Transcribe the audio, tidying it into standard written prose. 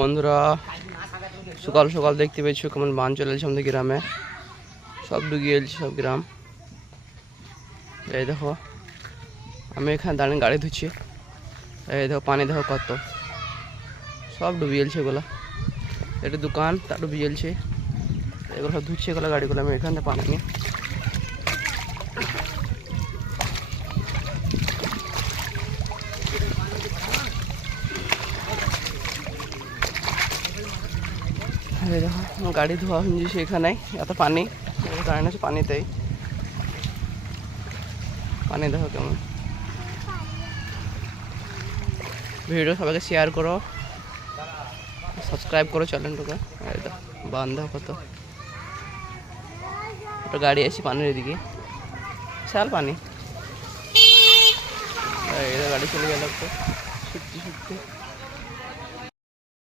বন্ধুরা সকাল সকাল দেখতে পেয়েছো কেমন বান চলে এসেছে আমাদের গ্রামে, সব ডুবিয়ে এলছে সব গ্রাম। এই দেখো আমি এখানে দাঁড়িয়ে গাড়ি ধুচ্ছি, এই দেখো পানি দেখো কত, সব ডুবিয়ে এলছে এগুলো। এটা দোকান তা ডুবিয়ে এলছে, এগুলো সব ধুচ্ছে এগুলো গাড়িগুলো আমি এখান থেকে পানি নিয়ে। দেখো গাড়ি ধোয়া হয়েছে সেখানে, এত পানি কারণ আছে পানিতেই, পানি দেখো কেমন। ভিডিও সবাইকে শেয়ার করো, সাবস্ক্রাইব করো চ্যানেলটাকে। বান দেখো কত, ওটা গাড়ি আছে পানির এদিকে, বিশাল পানি। গাড়ি চলে গেল তো ছুটতে ছুটতে।